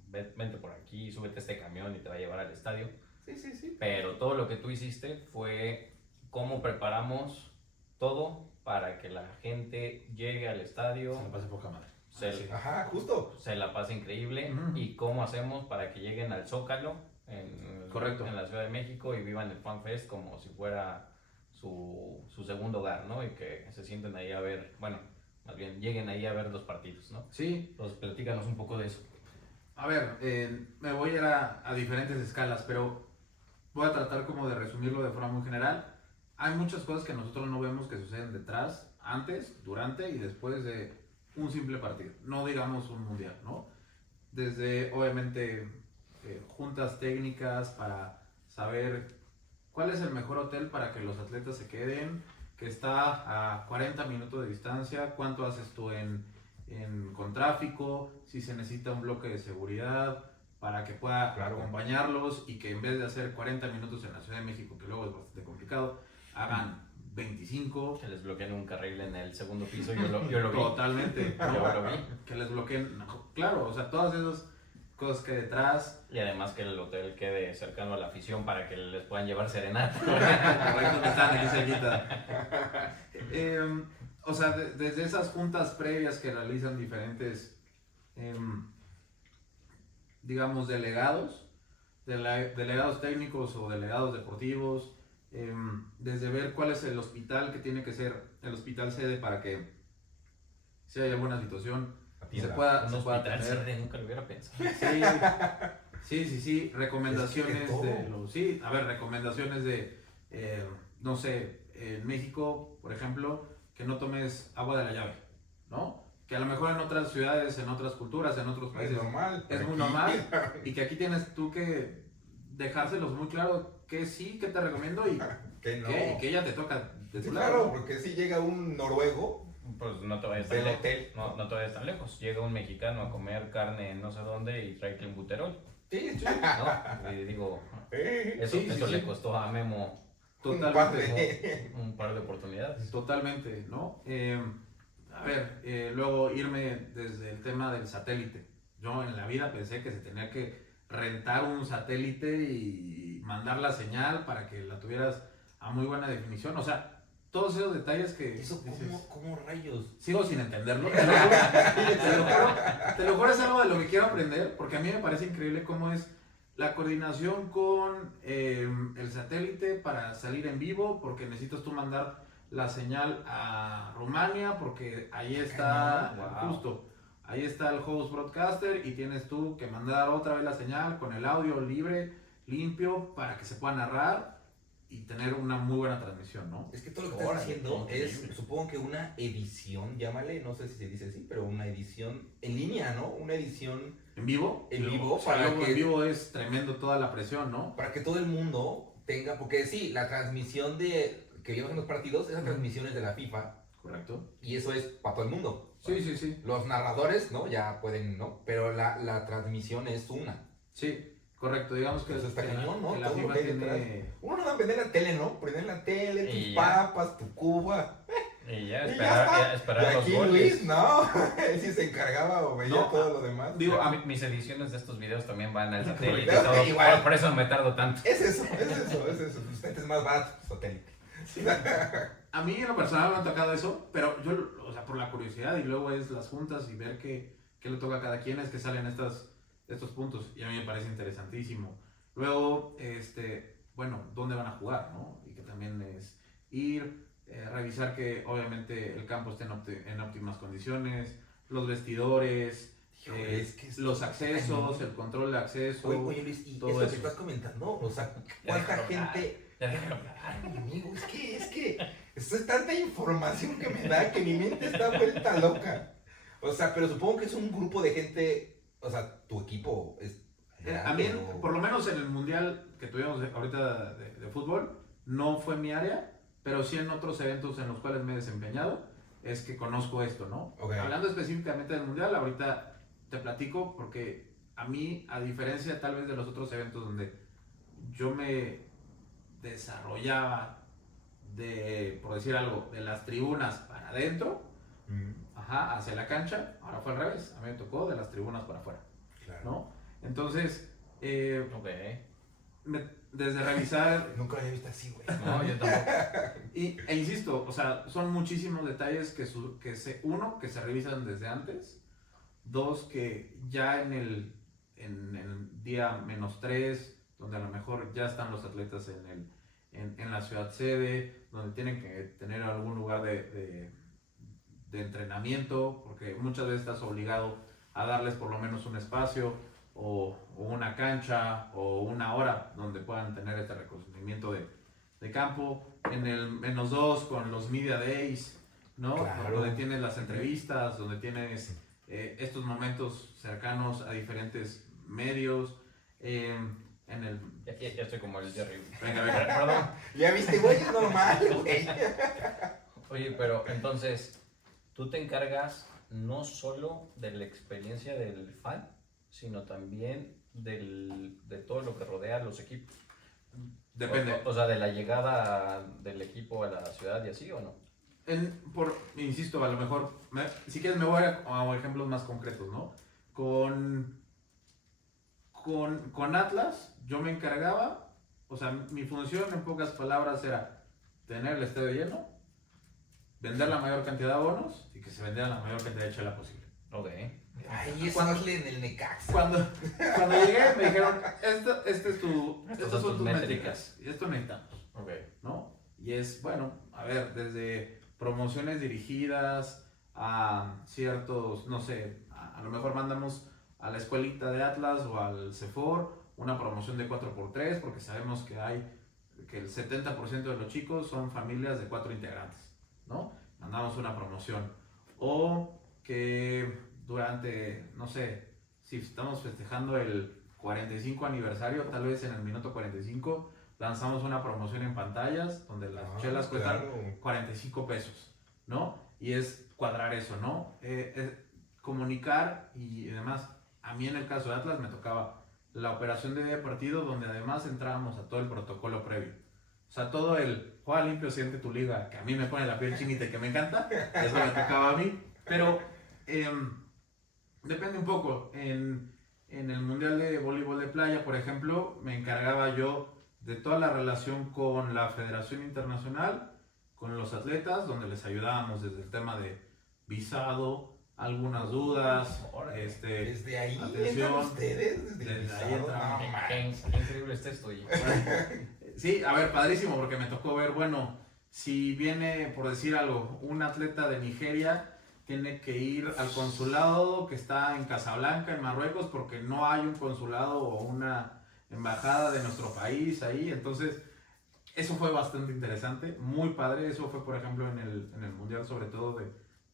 vente por aquí, súbete a este camión y te va a llevar al estadio. Sí. Pero todo lo que tú hiciste fue cómo preparamos todo para que la gente llegue al estadio, Se me pasa poca madre. Sí. Ajá, justo. se la pase increíble, Ujú. y cómo hacemos para que lleguen al Zócalo en la Ciudad de México y vivan el Fan Fest como si fuera su segundo hogar, ¿no? Y que se sienten ahí a ver, bueno, más bien lleguen ahí a ver los partidos, ¿no? Sí. Entonces platícanos un poco de eso. A ver, me voy a ir a diferentes escalas, pero voy a tratar como de resumirlo de forma muy general. Hay muchas cosas que nosotros no vemos que suceden detrás, antes, durante y después de un simple partido. No digamos un mundial, ¿no? Desde, obviamente, juntas técnicas para saber cuál es el mejor hotel para que los atletas se queden, que está a 40 minutos de distancia, cuánto haces tú con tráfico, si se necesita un bloque de seguridad para que pueda acompañarlos y que en vez de hacer 40 minutos en la Ciudad de México, que luego es bastante complicado, hagan 25. Que les bloqueen un carril en el segundo piso, yo lo vi. Totalmente. Yo lo vi. Que les bloqueen. Claro, o sea, todas esas cosas que detrás. Y además que el hotel quede cercano a la afición para que les puedan llevar serenata. Correcto, que están aquí cerquita. O sea, desde esas juntas previas que realizan diferentes, digamos, delegados técnicos o delegados deportivos, desde ver cuál es el hospital que tiene que ser el hospital sede para que si hay alguna situación se Atienda. pueda, Un se pueda hospital atender. sede, nunca lo hubiera pensado. Sí, recomendaciones Es que de de todo. los, sí, a ver, recomendaciones de, no sé, en México, por ejemplo, que no tomes agua de la llave, ¿no? Que a lo mejor en otras ciudades, en otras culturas, en otros Es países normal. es muy normal y que aquí tienes tú que dejárselos muy claro que sí, que te recomiendo y Que no. que ella te toca de Sí, tu claro, lado. porque si llega un noruego Pues no te vayas tan del lejos. hotel. No te vayas tan lejos. Llega un mexicano a comer carne en no sé dónde y trae clenbuterol, Sí, sí. ¿no? Y digo, eso, Sí, sí, eso sí. le costó a Memo Totalmente. un par de oportunidades. Totalmente, ¿no? A ver, luego irme desde el tema del satélite. Yo en la vida pensé que se tenía que rentar un satélite y mandar la señal para que la tuvieras a muy buena definición. O sea, todos esos detalles que ¿Eso cómo rayos? sigo sin entenderlo. Te lo juro, te lo juro, es algo de lo que quiero aprender, porque a mí me parece increíble cómo es la coordinación con el satélite para salir en vivo, porque necesitas tú mandar la señal a Rumania, porque ahí está, Wow. justo, ahí está el host broadcaster y tienes tú que mandar otra vez la señal con el audio libre, limpio, para que se pueda narrar y tener una muy buena transmisión, ¿no? Es que todo lo que estás Órale, diciendo es, increíble. supongo que una edición, llámale, no sé si se dice así, pero una edición en línea, ¿no? Una edición ¿En vivo? En vivo, O sea, para luego que- en vivo es tremendo toda la presión, ¿no? para que todo el mundo tenga, porque sí, la transmisión que vimos en los partidos, esa transmisión es de la FIFA Correcto. y eso es para todo el mundo. Sí. Los narradores, ¿no? Ya pueden, ¿no? Pero la transmisión es una. Sí, correcto. Digamos que, Eso está que cañón, ¿no? que la Todo FIFA lo que hay tiene... Uno no va a prender la tele, ¿no? Prender la tele, tus Y ya. papas, tu cuba. Y ya, Y esperar, está. esperar Y los aquí goles. Luis, no. Él sí se encargaba o veía No, todo lo demás. digo, a- Mis ediciones de estos videos también van al satélite. Correcto. y todo, Igual. por eso me tardo tanto. Es eso. Usted es más barato, satélite. A mí en lo personal me ha tocado eso, pero yo, o sea, por la curiosidad y luego es las juntas y ver qué le toca a cada quien es que salen estos puntos y a mí me parece interesantísimo. Luego, bueno, dónde van a jugar, ¿no? Y que también es ir, revisar que obviamente el campo esté en óptimas condiciones, los vestidores, Híjole, es que los accesos, el control de acceso. Oye, Luis, y todo esto que eso. estás comentando, o sea, Ya ¿cuánta déjalo hablar. gente? Ya déjalo hablar. Ay, amigo, es que esto es tanta información que me da que mi mente está vuelta loca. O sea, pero supongo que es un grupo de gente, o sea, tu equipo es A mí, grande, o- por lo menos en el mundial que tuvimos ahorita de fútbol, no fue mi área, pero sí en otros eventos en los cuales me he desempeñado, es que conozco esto, ¿no? Ok. Hablando específicamente del mundial, ahorita te platico porque a mí, a diferencia tal vez de los otros eventos donde yo me desarrollaba por decir algo, de las tribunas para adentro, hacia la cancha, ahora fue al revés, a mí me tocó de las tribunas para afuera, Claro. ¿no? Entonces, Ok. desde revisar, Nunca lo había visto así, güey. No, yo tampoco. e insisto, o sea, son muchísimos detalles que se revisan desde antes, dos, que ya en el día -3, donde a lo mejor ya están los atletas en la ciudad sede, donde tienen que tener algún lugar de entrenamiento, porque muchas veces estás obligado a darles por lo menos un espacio o una cancha o una hora donde puedan tener este reconocimiento de campo. En el -2 con los Media Days, ¿no? Claro. Donde tienes las entrevistas, donde tienes estos momentos cercanos a diferentes medios. En el... Ya estoy como el Jerry. Venga, venga. Perdón. Ya viste, güey, es normal, güey. Oye, pero entonces, tú te encargas no solo de la experiencia del fan, sino también de todo lo que rodea a los equipos. Depende. O sea, de la llegada del equipo a la ciudad y así, ¿o no? Insisto, a lo mejor, si quieres me voy a ejemplos más concretos, ¿no? Con Atlas, yo me encargaba, o sea, mi función en pocas palabras era tener el estadio lleno, vender la mayor cantidad de abonos y que se vendiera la mayor cantidad de chela posible. Ok. Ay, eso Cuando- hazle en el Necaxa. Cuando llegué me dijeron, estas son tus tus métricas. métricas y esto necesitamos. Ok. ¿no? Y es, bueno, a ver, desde promociones dirigidas a ciertos, no sé, a lo mejor mandamos a la escuelita de Atlas o al CEFOR una promoción de 4x3 porque sabemos que el 70% de los chicos son familias de 4 integrantes, ¿no? Mandamos una promoción. O que durante, no sé, si estamos festejando el 45 aniversario, tal vez en el minuto 45 lanzamos una promoción en pantallas donde las chelas cuestan 45 pesos, ¿no? Y es cuadrar eso, ¿no? Comunicar y demás. A mí en el caso de Atlas me tocaba la operación de día de partido donde además entrábamos a todo el protocolo previo. O sea, todo el juega limpio, siente tu liga, que a mí me pone la piel chinita y que me encanta, eso me tocaba a mí. Pero depende un poco. En el Mundial de Voleibol de Playa, por ejemplo, me encargaba yo de toda la relación con la Federación Internacional, con los atletas, donde les ayudábamos desde el tema de visado, algunas dudas, desde ahí atención, entran ustedes, desde ahí entramos. Qué increíble está esto. Sí, a ver, padrísimo, porque me tocó ver, bueno, si viene, por decir algo, un atleta de Nigeria, tiene que ir al consulado que está en Casablanca, en Marruecos, porque no hay un consulado o una embajada de nuestro país ahí. Entonces, eso fue bastante interesante, muy padre. Eso fue, por ejemplo, en el Mundial, sobre todo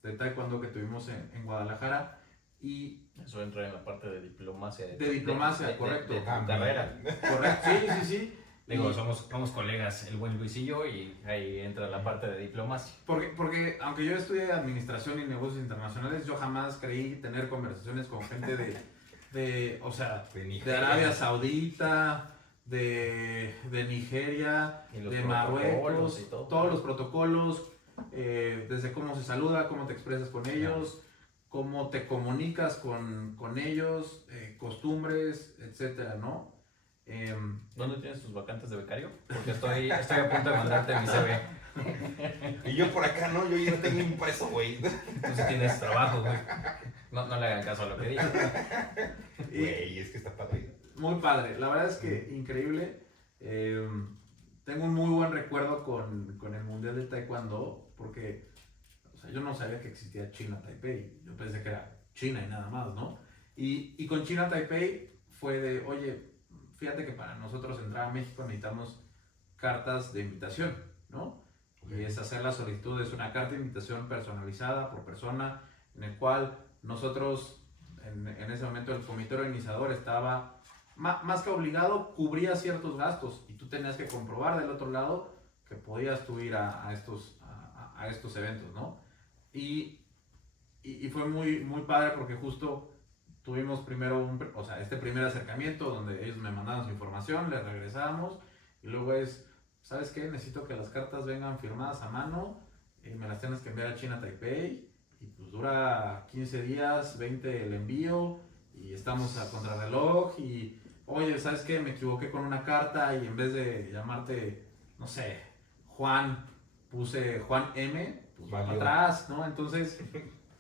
de Taekwondo que tuvimos en Guadalajara. Y eso entra en la parte de diplomacia. De diplomacia, correcto. De tu carrera. Correcto, sí. Digo, somos colegas, el buen Luis y yo, y ahí entra la parte de diplomacia. Porque aunque yo estudié administración y negocios internacionales, yo jamás creí tener conversaciones con gente de Arabia Saudita, de Nigeria, de Marruecos, y todo. Todos los protocolos, desde cómo se saluda, cómo te expresas con ellos, cómo te comunicas con ellos, costumbres, etcétera, ¿no? ¿Dónde tienes tus vacantes de becario? Porque estoy a punto de mandarte mi CV. Y yo por acá, ¿no? Yo ya tengo impreso, güey. Tú sí tienes trabajo, güey. No le hagan caso a lo que digo. Güey, es que está padre. Muy padre, la verdad es que increíble. Tengo un muy buen recuerdo con el Mundial de Taekwondo, porque yo no sabía que existía China Taipei. Yo pensé que era China y nada más, ¿no? Y con China Taipei fue de, oye, fíjate que para nosotros entrar a México necesitamos cartas de invitación, ¿no? Y es hacer la solicitud, es una carta de invitación personalizada por persona, en el cual nosotros, en ese momento el comité organizador estaba, más que obligado, cubría ciertos gastos y tú tenías que comprobar del otro lado que podías tú ir a estos eventos, ¿no? Y fue muy padre porque justo tuvimos primero este primer acercamiento donde ellos me mandaban su información, les regresamos y luego ¿sabes qué? Necesito que las cartas vengan firmadas a mano y me las tienes que enviar a China Taipei y pues dura 15 días, 20 el envío y estamos a contrarreloj y oye, ¿sabes qué? Me equivoqué con una carta y en vez de llamarte, no sé, Juan, puse Juan M, pues va para atrás, ¿no? Entonces,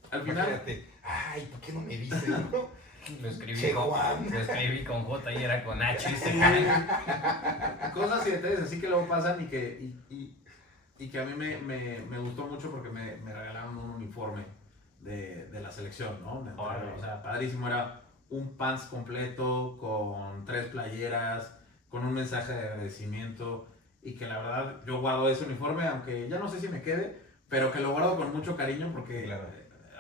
al final... Imagínate, ay, ¿por qué no me dices, no? Lo escribí con J y era con H. Cosas y detalles así que luego pasan y que a mí me gustó mucho porque me regalaron un uniforme de la selección, ¿no? O sea, padrísimo, era un pants completo con 3 playeras, con un mensaje de agradecimiento y que la verdad yo guardo ese uniforme, aunque ya no sé si me quede, pero que lo guardo con mucho cariño porque, claro,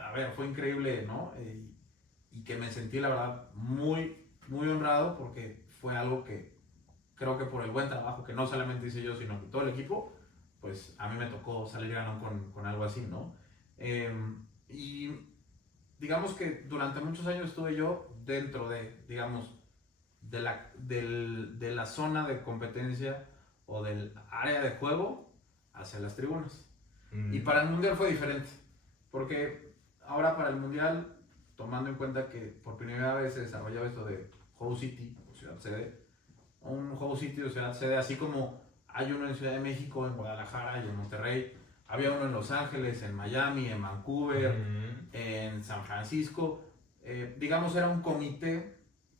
a ver, fue increíble, ¿no? Y que me sentí la verdad muy honrado porque fue algo que creo que por el buen trabajo que no solamente hice yo sino que todo el equipo, pues a mí me tocó salir ganón con algo así, ¿no? Y digamos que durante muchos años estuve yo dentro de la zona de competencia o del área de juego hacia las tribunas. Y para el Mundial fue diferente, porque ahora para el Mundial, tomando en cuenta que por primera vez se desarrollaba esto de Host City o Ciudad Sede, un Host City o Ciudad Sede, así como hay uno en Ciudad de México, en Guadalajara y en Monterrey, había uno en Los Ángeles, en Miami, en Vancouver, en San Francisco. Digamos, era un comité.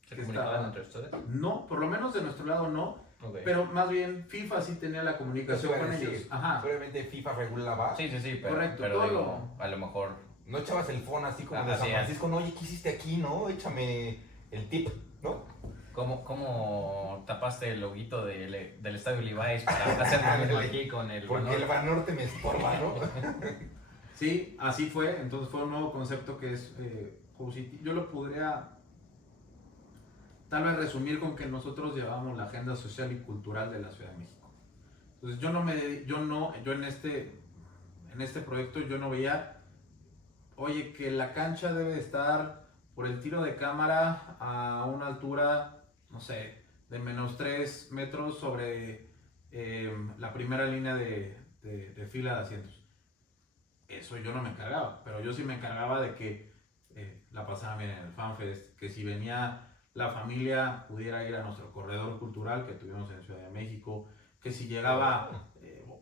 ¿Se comunicaban entre ustedes? No, por lo menos de nuestro lado no. Ok. Pero más bien FIFA sí tenía la comunicación con Sí, ellos. Ajá. obviamente FIFA regulaba. Sí, pero, Correcto, pero todo digo, a lo mejor... No echabas el phone así como de Así San es. Francisco, no, oye, ¿qué hiciste aquí, no? Échame el tip, ¿no? ¿Cómo tapaste el loguito del estadio Levi's para hacer lo mismo aquí con el Porque Banorte? el Banorte me estorba, ¿no? Sí, así fue. Entonces fue un nuevo concepto que es House City. Yo lo podría tal vez resumir con que nosotros llevamos la agenda social y cultural de la Ciudad de México. Entonces yo en este proyecto yo no veía, oye, que la cancha debe estar por el tiro de cámara a una altura, no sé, de -3 metros sobre la primera línea de fila de asientos. Eso yo no me encargaba, pero yo sí me encargaba de que la pasaran bien en el FanFest, que si venía la familia pudiera ir a nuestro corredor cultural que tuvimos en Ciudad de México, que si llegaba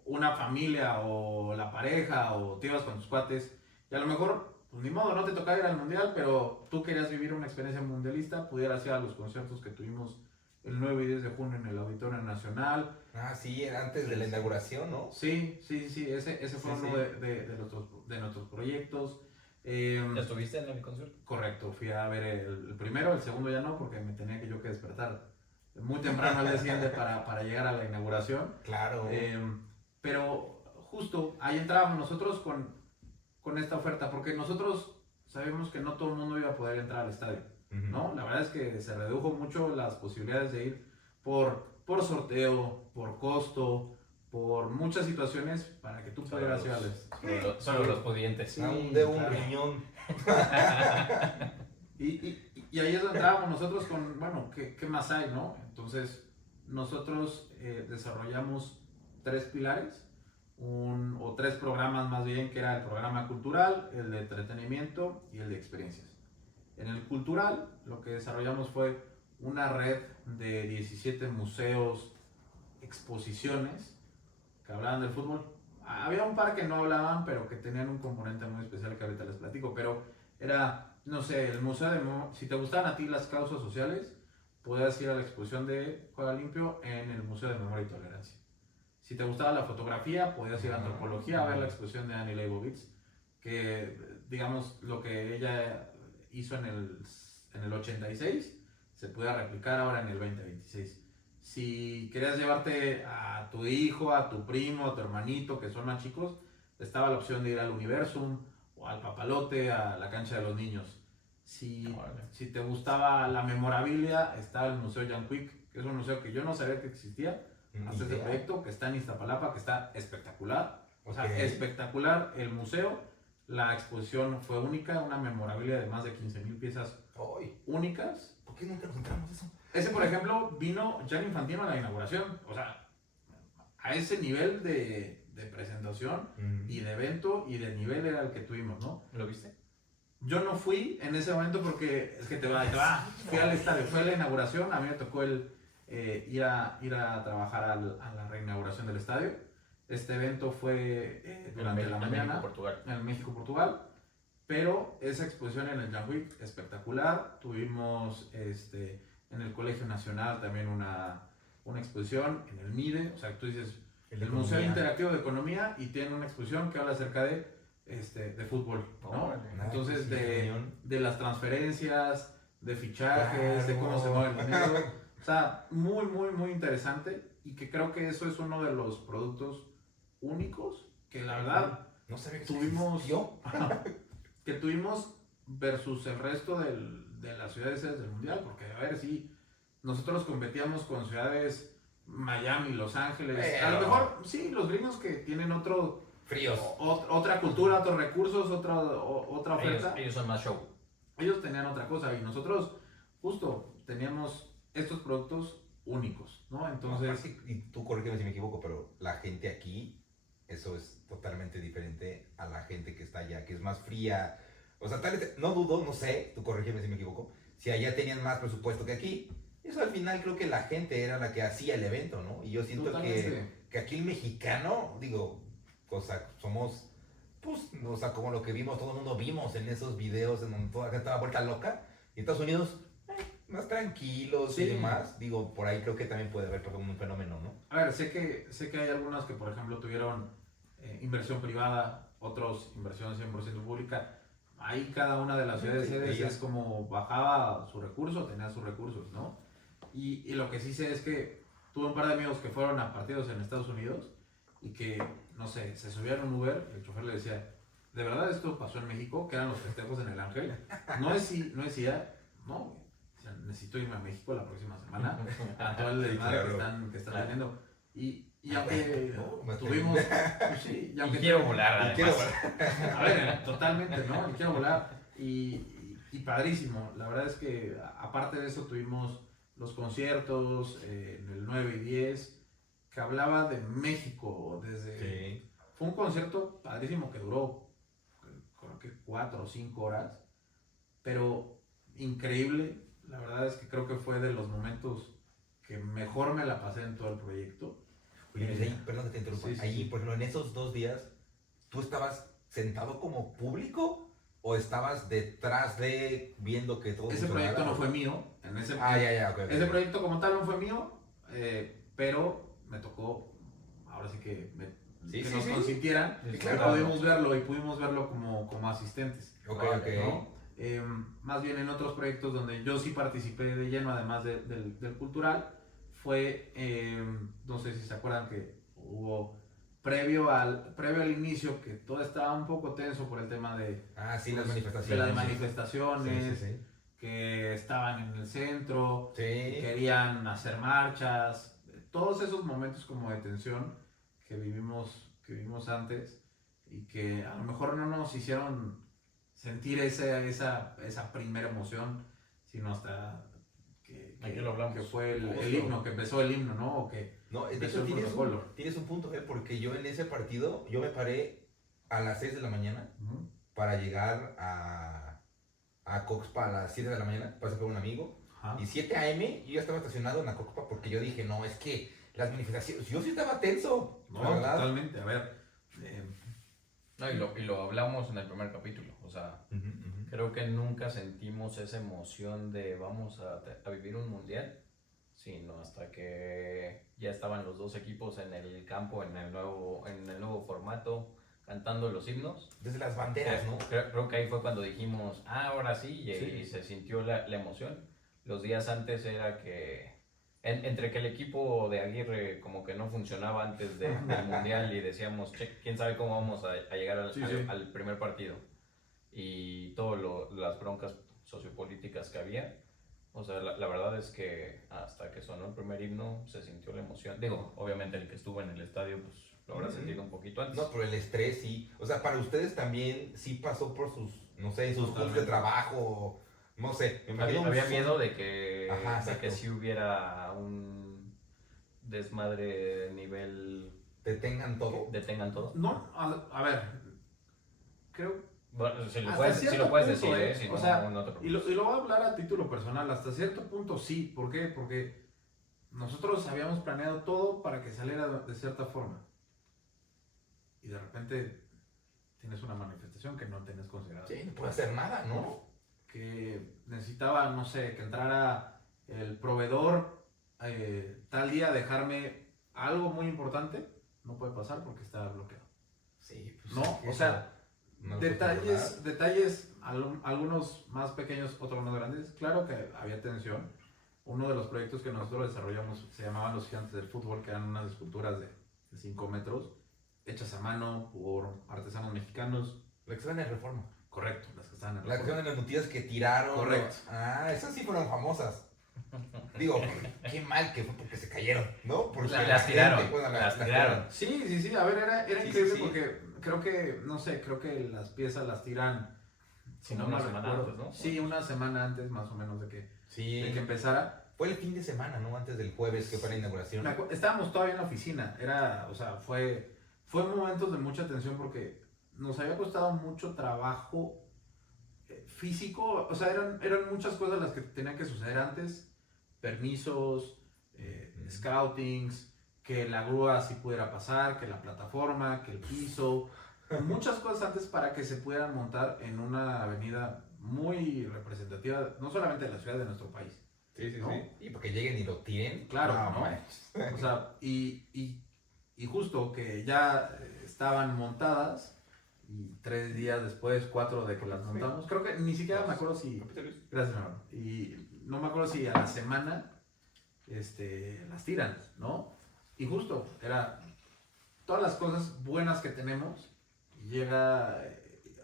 una familia o la pareja o te ibas con tus cuates, y a lo mejor, pues ni modo, no te tocaba ir al mundial, pero tú querías vivir una experiencia mundialista, pudieras ir a los conciertos que tuvimos el 9 y 10 de junio en el Auditorio Nacional. Ah, sí, era antes de la inauguración, ¿no? Sí, ese fue Sí, uno sí. de nuestros proyectos. ¿Ya estuviste en el concierto? Correcto, fui a ver el primero, el segundo ya no, porque me tenía que yo que despertar muy temprano al día siguiente para llegar a la inauguración. Claro. Pero justo ahí entrábamos nosotros con esta oferta, porque nosotros sabíamos que no todo el mundo iba a poder entrar al estadio, ¿no? La verdad es que se redujo mucho las posibilidades de ir por sorteo, por costo, por muchas situaciones para que tú pudieras ir al estadio. Solo los pudientes. Sí, Un claro. riñón. Y ahí es donde entrábamos nosotros con, bueno, ¿qué más hay, no? Entonces, nosotros desarrollamos 3 pilares, o 3 programas más bien, que era el programa cultural, el de entretenimiento y el de experiencias. En el cultural, lo que desarrollamos fue una red de 17 museos, exposiciones que hablaban del fútbol. Había un par que no hablaban, pero que tenían un componente muy especial que ahorita les platico, pero era, no sé, el museo de... Si te gustaban a ti las causas sociales, podías ir a la exposición de Juega Limpio en el Museo de Memoria y Tolerancia. Si te gustaba la fotografía, podías ir a antropología a ver la exposición de Annie Leibovitz, que digamos lo que ella hizo en el 86 se puede replicar ahora en el 2026. Si querías llevarte a tu hijo, a tu primo, a tu hermanito, que son más chicos, estaba la opción de ir al Universum o al Papalote, a la cancha de los niños. Si te gustaba la memorabilia, estaba el Museo Jan Quick, que es un museo que yo no sabía que existía hasta este proyecto, que está en Iztapalapa, que está espectacular. O sea, espectacular el museo. La exposición fue única, una memorabilia de más de 15,000 piezas únicas. ¿Por qué nunca nos entramos eso? Ese, por ejemplo, vino Gianni Infantino a la inauguración. O sea, a ese nivel de presentación y de evento y de nivel era el que tuvimos, ¿no? ¿Lo viste? Yo no fui en ese momento porque es que te va, fui al estadio, fue a la inauguración, a mí me tocó ir a trabajar a la reinauguración del estadio. Este evento fue durante la mañana en el México-Portugal, pero esa exposición en el Jan Quick, espectacular. Tuvimos en el Colegio Nacional también una exposición, en el MIDE, o sea, tú dices, el Museo Interactivo de Economía, y tiene una exposición que habla acerca de fútbol, ¿no? Entonces, de las transferencias, de fichajes, de cómo se mueve el dinero. O sea, muy, muy, muy interesante, y que creo que eso es uno de los productos únicos que la verdad no sabía que tuvimos, que tuvimos versus el resto de las ciudades del mundial, porque a ver si nosotros competíamos con ciudades Miami, Los Ángeles, a lo mejor sí, los gringos que tienen otra cultura, otros recursos, otra oferta. Ellos son más show. Ellos tenían otra cosa y nosotros justo teníamos estos productos únicos, ¿no? Entonces... y tú corrígeme si me equivoco, pero la gente aquí, eso es totalmente diferente a la gente que está allá, que es más fría. O sea, tal vez, no dudo, no sé, tú corrígeme si me equivoco, si allá tenían más presupuesto que aquí. Eso al final creo que la gente era la que hacía el evento, ¿no? Y yo siento que aquí el mexicano, digo, o sea, somos, pues, o sea, como lo que vimos, todo el mundo vimos en esos videos en donde toda la gente estaba vuelta loca. Y Estados Unidos, más tranquilos Sí. y demás. Digo, por ahí creo que también puede haber un fenómeno, ¿no? A ver, sé que hay algunos que, por ejemplo, tuvieron inversión privada, otros inversión 100% pública. Ahí cada una de las ciudades Sí, sedes ya. es como bajaba su recurso, tenía sus recursos, ¿no? Y lo que sí sé es que tuve un par de amigos que fueron a partidos en Estados Unidos y que, no sé, se subían a un Uber y el chofer le decía, ¿de verdad esto pasó en México? Que eran los festejos en el Ángel. No decía, no, güey. O sea, necesito irme a México la próxima semana a todo el Sí, desmadre claro. que están teniendo. Y aunque No, más tuvimos, pues sí, Y quiero volar, Y quiero- además. a ver, totalmente, ¿no? Y quiero volar. Y padrísimo. La verdad es que aparte de eso tuvimos los conciertos en el 9 y 10 que hablaba de México desde... Sí. Fue un concierto padrísimo que duró creo que 4 o 5 horas, pero increíble. La verdad es que creo que fue de los momentos que mejor me la pasé en todo el proyecto. Oye, Luis, ahí, perdón que te interrumpa. Sí, sí, ahí, sí. por ejemplo, en esos 2 días, ¿tú estabas sentado como público o estabas detrás de viendo que todo Ese funcionara? proyecto no fue mío. Ya, ok. Ese proyecto como tal no fue mío, pero me tocó, ahora sí que, Sí, que sí, nos sí. consintieran. Sí, Y claro. pudimos verlo como asistentes. Ok, ok. ¿No? Más bien en otros proyectos donde yo sí participé de lleno, además del cultural, fue, no sé si se acuerdan que hubo previo al inicio, que todo estaba un poco tenso por el tema de, Ah, sí, las pues, manifestaciones. de las Sí, manifestaciones, sí. que estaban en el centro, Sí. que querían hacer marchas, todos esos momentos como de tensión que vivimos antes y que a lo mejor no nos hicieron sentir esa primera emoción, sino hasta Aquí lo hablamos. que fue el Justo. himno, que empezó el himno, ¿no? O que No, de empezó hecho el protocolo. tienes un punto, porque yo en ese partido, yo me paré a las 6 de la mañana Ujú. para llegar a Coxpa a las 7 de la mañana, pasé por un amigo. Ajá. Y 7 a.m. yo ya estaba estacionado en la Coxpa porque yo dije, no, es que las manifestaciones, yo sí estaba tenso, No, la verdad. totalmente. A ver, No, y lo hablamos en el primer capítulo. O sea, Ujú, ujú. creo que nunca sentimos esa emoción de vamos a vivir un mundial, sino hasta que ya estaban los dos equipos en el campo, en el nuevo formato, cantando los himnos. Desde las banderas, ¿no? Creo que ahí fue cuando dijimos, ahora sí, y Sí. se sintió la emoción. Los días antes era que, entre que el equipo de Aguirre como que no funcionaba antes del Mundial y decíamos, che, quién sabe cómo vamos a llegar Sí. al primer partido. Y todas las broncas sociopolíticas que había. O sea, la verdad es que hasta que sonó el primer himno se sintió la emoción. Digo, obviamente el que estuvo en el estadio pues lo habrá Ujú. sentido un poquito antes. No, pero el estrés sí. O sea, para ustedes también sí pasó por sus, no sé, sus puntos Totalmente. de trabajo, no sé. Me imagino Había un- miedo de que, Ajá, de exacto. que sí hubiera un desmadre nivel Detengan todo. detengan todo. no, a ver, creo Bueno, si lo hasta puedes, cierto decir, punto, si o no, sea, no te y preocupes. lo voy a hablar a título personal, hasta cierto punto sí. ¿Por qué? Porque nosotros habíamos planeado todo para que saliera de cierta forma. Y de repente tienes una manifestación que no tenías considerado. Sí, no puede hacer nada, ¿no? Que necesitaba, no sé, que entrara el proveedor tal día a dejarme algo muy importante. No puede pasar porque está bloqueado. Sí, pues. No, es que o sea, no lo puedes controlar. detalles, algunos más pequeños, otros más grandes. Claro que había tensión. Uno de los proyectos que nosotros desarrollamos se llamaban Los Gigantes del Fútbol, que eran unas esculturas de 5 metros, hechas a mano por artesanos mexicanos. La que están en Reforma. Correcto, las que estaban en La que Reforma. están en las noticias que tiraron. Correcto. Ah, esas sí fueron famosas. Digo, qué mal que fue porque se cayeron, ¿no? Porque Las la tiraron, gente, bueno, las tiraron. Sí, a ver, era Sí, increíble sí. porque creo que, no sé, creo que las piezas las tiran, si Como no una mal semana recuerdo. antes, ¿no? Sí, una semana antes más o menos de que Sí. empezara. Fue el fin de semana, ¿no? Antes del jueves que fue la inauguración. Estábamos todavía en la oficina, o sea, fue momentos de mucha tensión porque nos había costado mucho trabajo físico, o sea, eran muchas cosas las que tenían que suceder antes, permisos, scoutings, que la grúa sí pudiera pasar, que la plataforma, que el piso, muchas cosas antes para que se pudieran montar en una avenida muy representativa, no solamente de la ciudad, de nuestro país. Sí, sí, ¿no? sí. Y porque lleguen y lo tiren. Claro, ¿no? manches. O sea, y justo que ya estaban montadas y 3 días después, 4 de que las montamos, creo que ni siquiera me acuerdo si, gracias hermano, y no me acuerdo si a la semana las tiran, ¿no? Y justo, era todas las cosas buenas que tenemos, llega,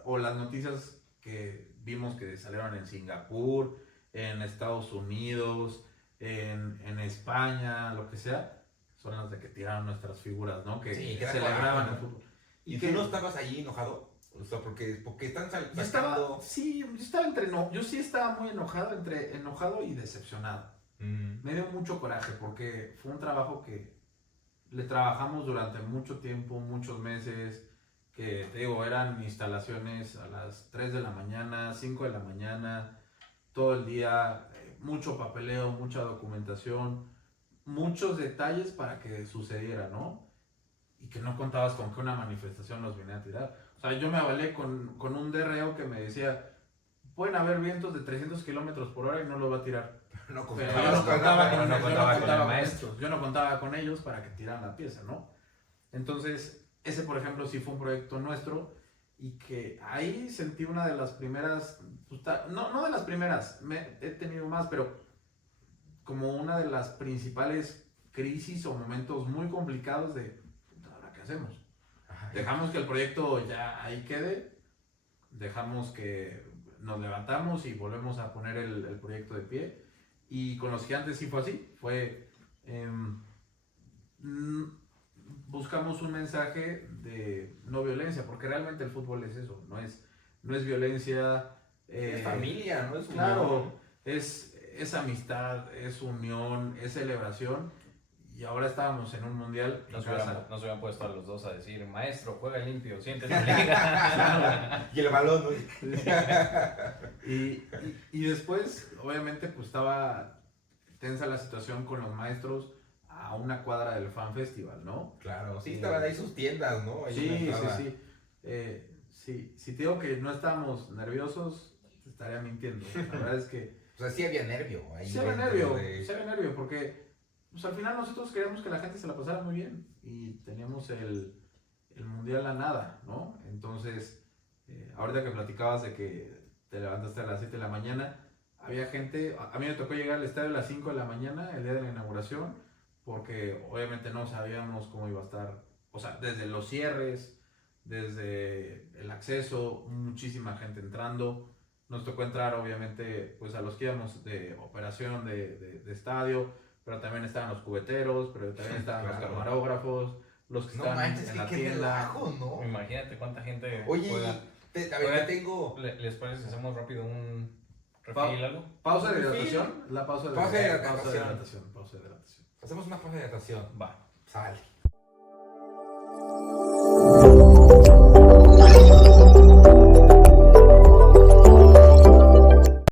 o las noticias que vimos que salieron en Singapur, en Estados Unidos, en España, lo que sea, son las de que tiraron nuestras figuras, ¿no? Que Sí, que era celebraban coraje, el ¿no? fútbol. ¿Y que tú no estabas allí enojado? O sea, porque están yo estaba, sacando... sí, yo estaba yo sí estaba muy enojado, entre enojado y decepcionado. Me dio mucho coraje porque fue un trabajo que le trabajamos durante mucho tiempo, muchos meses, que te digo, eran instalaciones a las 3 de la mañana, 5 de la mañana, todo el día, mucho papeleo, mucha documentación, muchos detalles para que sucediera, ¿no? Y que no contabas con que una manifestación nos viniera a tirar. O sea, yo me avalé con un DRO que me decía, pueden haber vientos de 300 kilómetros por hora y no lo va a tirar. No Pero contaba, yo no contaba pero con, no yo no contaba con contaba el con maestro. estos, yo no contaba con ellos para que tiraran la pieza, ¿no? Entonces, ese por ejemplo sí fue un proyecto nuestro y que ahí sentí una de las primeras, pues, no de las primeras, he tenido más, pero como una de las principales crisis o momentos muy complicados de, ¿ahora qué hacemos? Ajá. Dejamos que el proyecto ya ahí quede, dejamos que nos levantamos y volvemos a poner el proyecto de pie. Y con los gigantes sí fue así, fue... buscamos un mensaje de no violencia, porque realmente el fútbol es eso, no es violencia. Es familia, ¿no? Es Claro, unión. es amistad, es unión, es celebración. Y ahora estábamos en un mundial en casa. Nos hubieran puesto a los dos a decir, maestro, juega limpio, siéntese en liga. Y el balón, ¿no? Y después, obviamente, pues estaba tensa la situación con los maestros a una cuadra del Fan Festival, ¿no? Claro, sí, estaban ahí sus tiendas, ¿no? Ahí en la Sí, sí, entrada. sí. Sí. Si te digo que no estábamos nerviosos, te estaría mintiendo. La verdad es que O sea, sí había nervio ahí. sí había dentro nervio, de- sí había nervio, porque pues, al final nosotros queríamos que la gente se la pasara muy bien y teníamos el mundial a nada, ¿no? Entonces, ahorita que platicabas de que te levantaste a las 7 de la mañana, había gente, a mí me tocó llegar al estadio a las 5 de la mañana, el día de la inauguración, porque obviamente no sabíamos cómo iba a estar, o sea, desde los cierres, desde el acceso, muchísima gente entrando. Nos tocó entrar, obviamente, pues a los que íbamos de operación de estadio, pero también estaban los cubeteros, pero también estaban Claro. los camarógrafos, los que No estaban manches, en la qué tienda. relajo, ¿no? Imagínate cuánta gente Oye, juega. a ver, Oigan, te tengo... ¿Les parece si hacemos rápido un Pa- refil algo? Pausa de Refil. hidratación, la pausa de Pausa de pausa de hidratación. hidratación, pausa de hidratación. Hacemos una pausa de hidratación. Va. Sale.